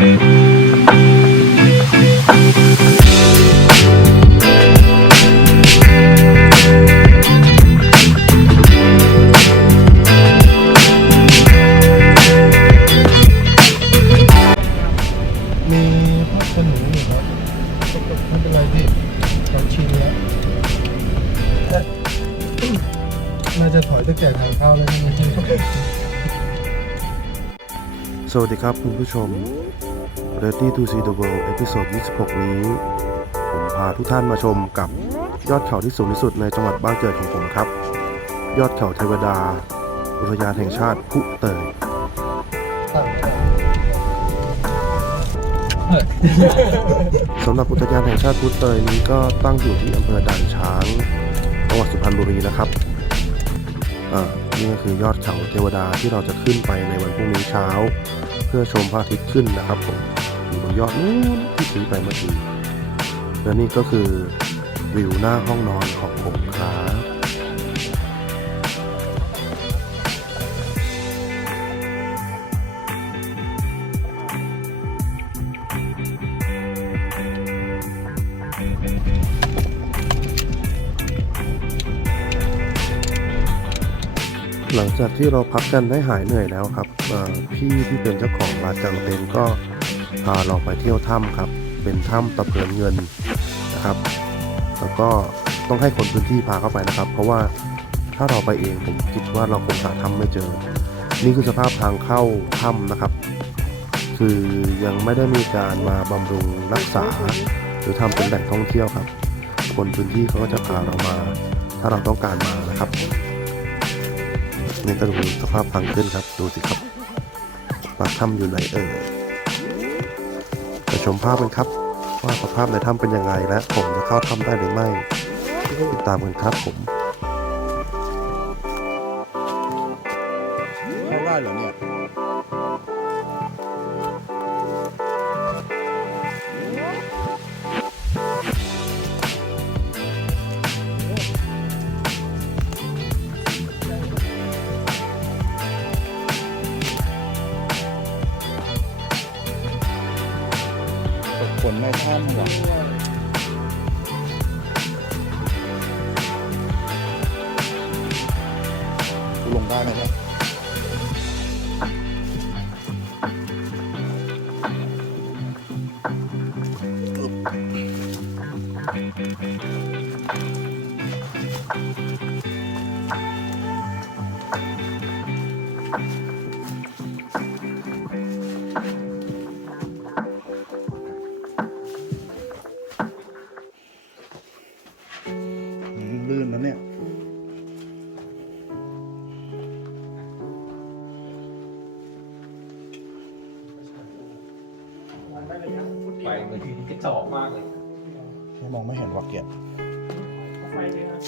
มี จะถอยตั้งแต่ทางเข้าแล้วสวัสดีครับคุณผู้ชม Ready to see the world เอพิโซด26 นี้ ผมพาทุกท่านมาชมกับยอดเขาที่สูงที่สุดในจังหวัดบ้านเกิดของผมครับ ยอดเขาเทวดา อุทยานแห่งชาติพุเตยสำหรับอุทยานแห่งชาติพุเตยนี้ก็ตั้งอยู่ที่อำเภอด่านช้างจังหวัดสุพรรณบุรีนะครับ อ่านี่ก็คือยอดเขาเทวดาที่เราจะขึ้นไปในวันพรุ่งนี้เช้า เพื่อชมพระอาทิตย์ขึ้นนะครับผมอยู่บนยอดนู้นที่ชี้ไปเมื่อกี้และนี่ก็คือวิวหน้าห้องนอนของผม หลังจากที่เราพักกันได้หายเหนื่อยแล้วครับพี่ที่เป็นเจ้าของร้านกางเต็นก็พาเราไปเที่ยวถ้ำครับ เป็นถ้ำตะเพินเงินนะครับ แล้วก็ต้องให้คนพื้นที่พาเข้าไปนะครับ เพราะว่าถ้าเราไปเองผมคิดว่าเราคงหาถ้ำไม่เจอ นี่คือสภาพทางเข้าถ้ำนะครับ คือยังไม่ได้มีการมาบำรุงรักษา หรือทำเป็นแหล่งท่องเที่ยวครับ คนพื้นที่เขาก็จะพาเรามา ถ้าเราต้องการมานะครับ นี่ก็ดูสภาพพังขึ้นครับ ดูสิครับปากถ้ำอยู่ไหนเอ่ยไปชมภาพกันครับ ว่าสภาพในถ้ำเป็นยังไงและผมจะเข้าถ้ำได้หรือไม่ติดตามกันครับผม ลื่นแล้วเนี่ย ไปเหมือนกระจอกมากเลย ไม่มองไม่เห็นวักเกียรไฟเลยนะ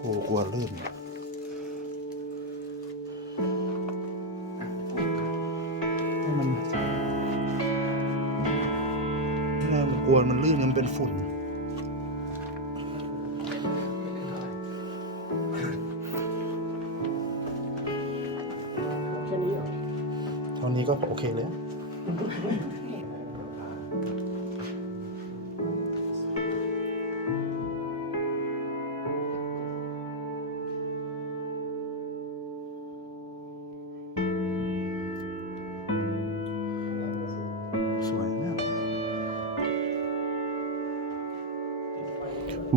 กูกลัวลื่นให้มันนี่มันกลัวมันลื่นมันเป็นฝุ่นแค่นี้เหรอเท่านี้ก็โอเคเลย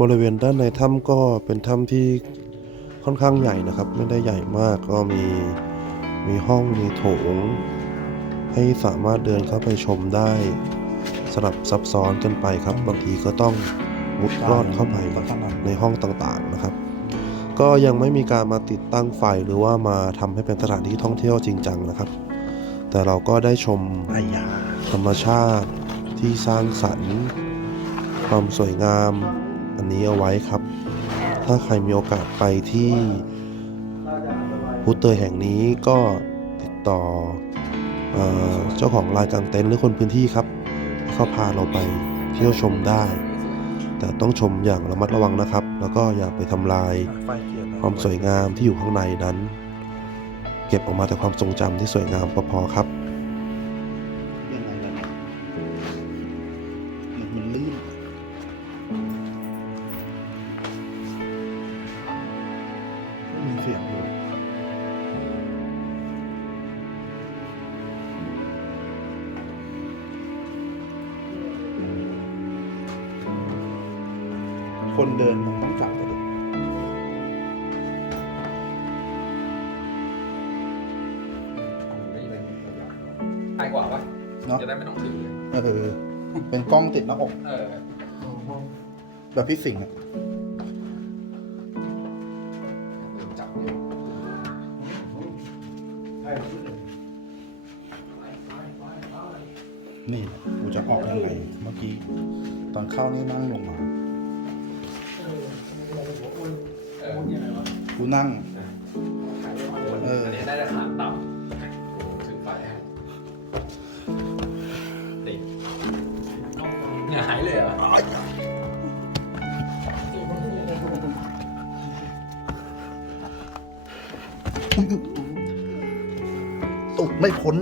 บริเวณด้านในถ้ำก็เป็นถ้ำที่ค่อนข้างใหญ่นะครับ ไม่ได้ใหญ่มากก็มีมีห้องมีโถง ให้สามารถเดินเข้าไปชมได้สลับซับซ้อนกันไปครับบางทีก็ต้องมุดลอดเข้าไปในห้องต่างๆนะครับ ก็ยังไม่มีการมาติดตั้งไฟหรือว่ามาทำให้เป็นสถานที่ท่องเที่ยวจริงจังนะครับ แต่เราก็ได้ชมอายาธรรมชาติที่สร้างสรรค์ ความสวยงาม อันนี้เอาไว้ครับ ถ้าใครมีโอกาสไปที่พุเตยแห่งนี้ก็ติดต่อเออเจ้าของลานกางเต็นท์หรือคนพื้นที่ครับให้เขาพาเราไปเที่ยวชมได้ แต่ต้องชมอย่างระมัดระวังนะครับ แล้วก็อย่าไปทำลายความสวยงามที่อยู่ข้างในนั้น เก็บออกมาแต่ความทรงจำที่สวยงามพอๆครับ คนเดินมันต้องจับไปดูไม่เป็นไกว่าปะเนาะจะได้ไม่ต้องถือ เออ เป็นกล้องติดหน้าอกเออ แบบพี่สิงห์อะจับเดียวนี่กูจะออกยังไงเมื่อกี้ ตอนเข้านี่นั่งลงมา กูนั่ง เออ อันนี้ได้แต่ขาต่ำถือไฟให้ติดเนี่ยหายเลยเหรอตุกไม่พ้น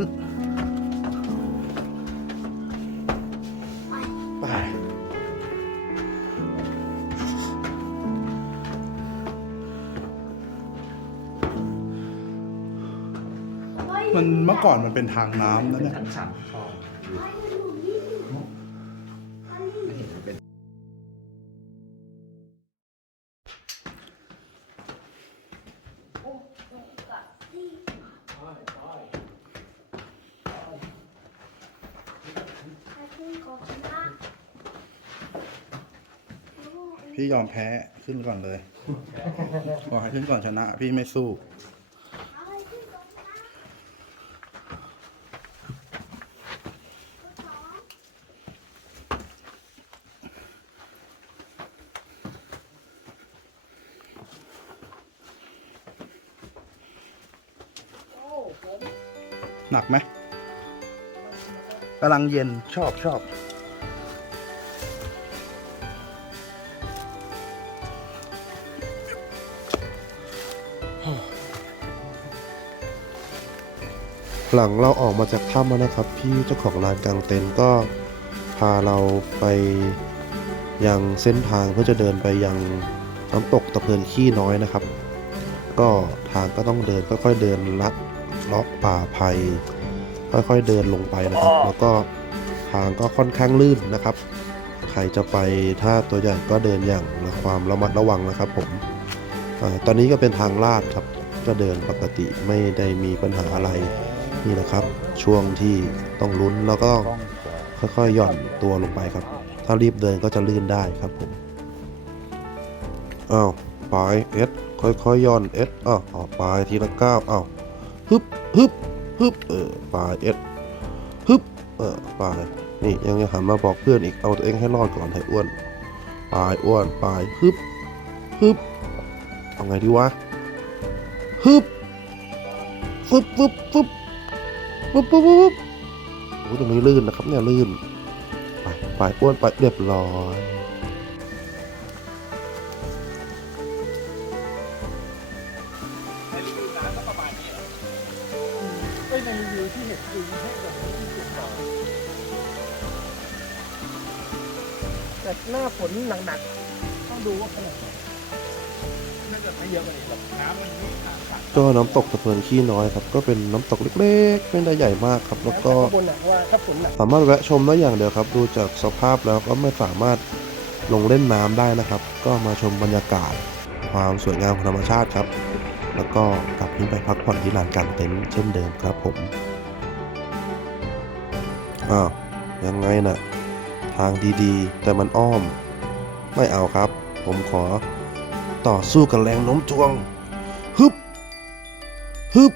ก่อนมันเป็นทางน้ำนะเนี่ย ชั้นฉันพอพี่ยอมแพ้ขึ้นก่อนเลย ขอให้ขึ้นก่อนชนะ พี่ไม่สู้ หนักไหมกำลังเย็นชอบชอบ หลังเราออกมาจากถ้ำแล้วนะครับ พี่เจ้าของร้านกลางเต็นท์ก็พาเราไปยังเส้นทางเพื่อจะเดินไปยังน้ำตกตะเพินขี้น้อยนะครับ ก็ทางก็ต้องเดินค่อยๆเดินลัด ลาะป่าไผ่ค่อยๆเดินลงไปนะครับ แล้วก็ทางก็ค่อนข้างลื่นนะครับ ใครจะไปถ้าตัวใหญ่ก็เดินอย่างความระมัดระวังนะครับ ผมอาตอนนี้ก็เป็นทางลาดครับ ก็เดินปกติไม่ได้มีปัญหาอะไรนี่นะครับ ช่วงที่ต้องลุ้นแล้วก็ค่อยๆหย่อนตัวลงไปครับ ถ้ารีบเดินก็จะลื่นได้ครับผมอ้าวปลายเอสค่อยๆหย่อนเอสอ้าวออกปลายทีละก้าวอ้าว ฮึบฮึบฮึบเออปลายเอสฮึบเออปลายนี่ยังจะหันมาบอกเพื่อนอีกเอาตัวเองให้รอดก่อนให้อ้วนปลายอ้วนปลายฮึบฮึบเอาไงดีวะฮึบฟึบฟึบฟึบฟึบฟึบฟึบโอ้ยตรงนี้ลื่นนะครับเนี่ยลื่นไปไปอ้วนไปเรียบร้อย ฝนหนักๆต้องดูว่าขนาดไหนน่าจะไม่เยอะกว่านี้แบบน้ำมันไม่ขาดขาดก็น้ำตกตะเพินขี้น้อยครับ ก็เป็นน้ำตกเล็กๆไม่ได้ใหญ่มากครับ แล้วก็ข้างบนอะว่าถ้าฝนหนักสามารถแวะชมได้อย่างเดียวครับ ดูจากสภาพแล้วก็ไม่สามารถลงเล่นน้ำได้นะครับ ก็มาชมบรรยากาศ ความสวยงามของธรรมชาติครับ แล้วก็กลับขึ้นไปพักผ่อนที่ลานกลางเต็นท์เช่นเดิมครับผมอ้าวยังไงน่ะ ทางดีๆ แต่มันอ้อม ไม่เอาครับ ผมขอต่อสู้กับแรงโน้มถ่วง ฮึบ ฮึบ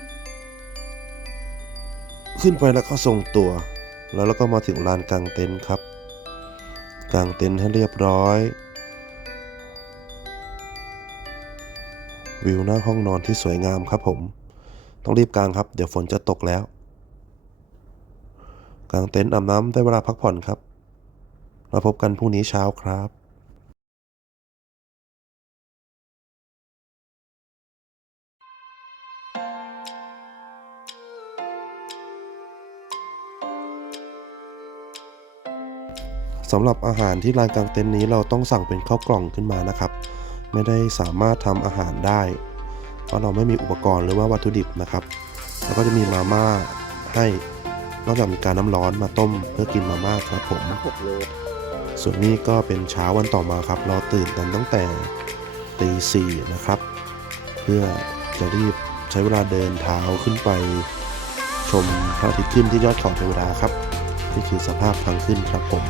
ขึ้นไปแล้วก็ทรงตัว แล้วเราก็มาถึงลานกลางเต็นท์ครับกางเต็นท์ให้เรียบร้อย วิวหน้าห้องนอนที่สวยงามครับผม ต้องรีบกางครับ เดี๋ยวฝนจะตกแล้วกางเต็นท์อาบน้ำได้เวลาพักผ่อนครับ เราพบกันพรุ่งนี้เช้าครับ สำหรับอาหารที่ลานกลางเต็นท์นี้เราต้องสั่งเป็นข้าวกล่องขึ้นมานะครับ ไม่ได้สามารถทำอาหารได้ เพราะเราไม่มีอุปกรณ์หรือว่าวัตถุดิบนะครับ แล้วก็จะมีมาม่าให้นอกจากมีการน้ำร้อนมาต้มเพื่อกินมาม่าครับผม ส่วนนี้ก็เป็นเช้าวันต่อมาครับ เราตื่นกันตั้งแต่ตีสี่นะครับ เพื่อจะรีบใช้เวลาเดินเท้าขึ้นไป ชมพระอาทิตย์ขึ้นที่ยอดเขาเทวดาครับ นี่คือสภาพทางขึ้นครับผม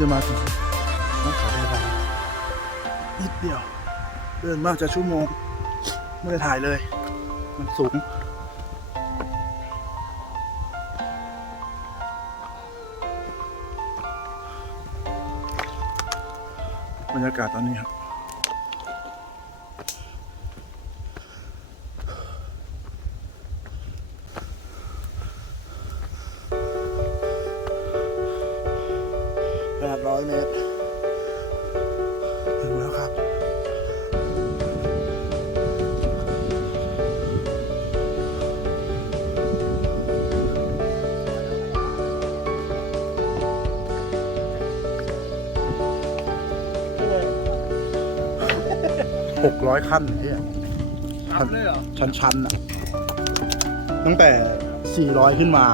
จะมาถึงนักข่าวได้แล้วนิดเดียว เดินมากจะชั่วโมง ไม่ได้ถ่ายเลย มันสูง บรรยากาศตอนนี้ครับ แปดร้อยเมตร ถึงแล้วครับหกร้อยขั้นเนี่ยทำเลยเหรอชันๆอะ ตั้งแต่สี่ร้อยขึ้นมา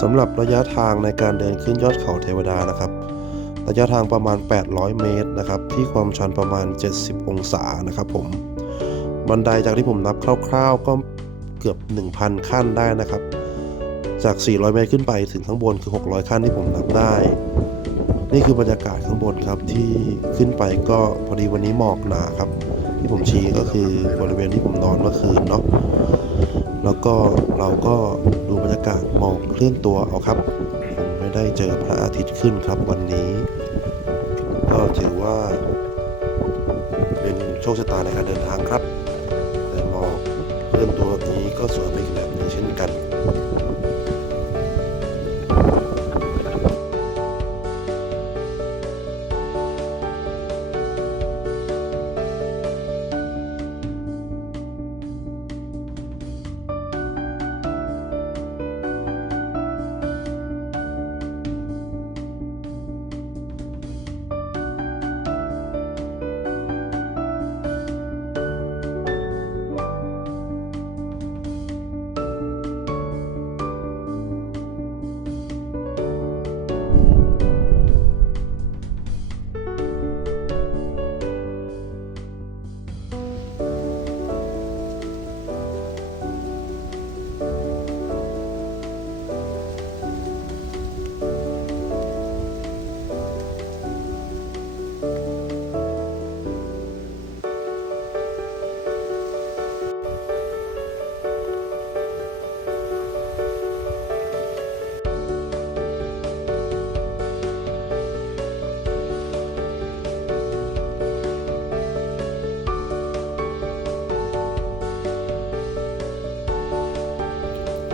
สำหรับระยะทางในการเดินขึ้นยอดเขาเทวดานะครับ ระยะทางประมาณ 800 เมตรนะครับ ที่ความชันประมาณ 70 องศานะครับผม บันไดจากที่ผมนับคร่าวๆ ก็เกือบ 1,000 ขั้นได้นะครับ จาก 400 เมตรขึ้นไปถึงข้างบนคือ 600 ขั้นที่ผมนับได้ นี่คือบรรยากาศข้างบนครับที่ขึ้นไปก็พอดีวันนี้หมอกหนาครับ ที่ผมชี้ก็คือบริเวณที่ผมนอนเมื่อคืนเนาะ แล้วก็เราก็ดูบรรยากาศหมอกเคลื่อนตัวเอาครับ ผมไม่ได้เจอพระอาทิตย์ขึ้นครับวันนี้ ก็ถือว่าเป็นโชคชะตาในการเดินทางครับ แต่หมอกเคลื่อนตัวแบบนี้ก็สวยไปอีกแบบหนึงเช่นกัน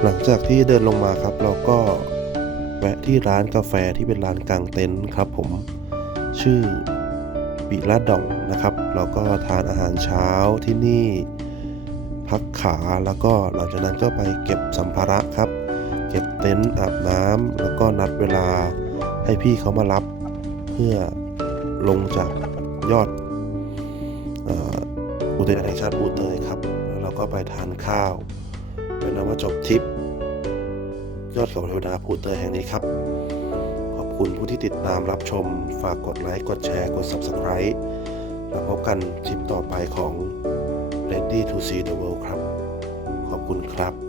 หลังจากที่เดินลงมาครับ เราก็แวะที่ร้านกาแฟที่เป็นร้านกลางเต็นท์ครับ ผมชื่อบิลาดองนะครับเราก็ทานอาหารเช้าที่นี่พักขาแล้วก็หลังจากนั้นก็ไปเก็บสัมภาระครับ เก็บเต็นท์อาบน้ำแล้วก็นัดเวลาให้พี่เขามารับเพื่อลงจากยอดอุทยานแห่งชาติภูเตยครับ แล้วเราก็ไปทานข้าวเป็นนว่าจบทริป ยอดเขาเทวดาภูเตยแห่งนี้ครับ ขอบคุณผู้ที่ติดตามรับชม ฝากกดไลค์ กดแชร์ กด Subscribe แล้วพบกันคลิปต่อไปของ Ready to See the World ครับ ขอบคุณครับ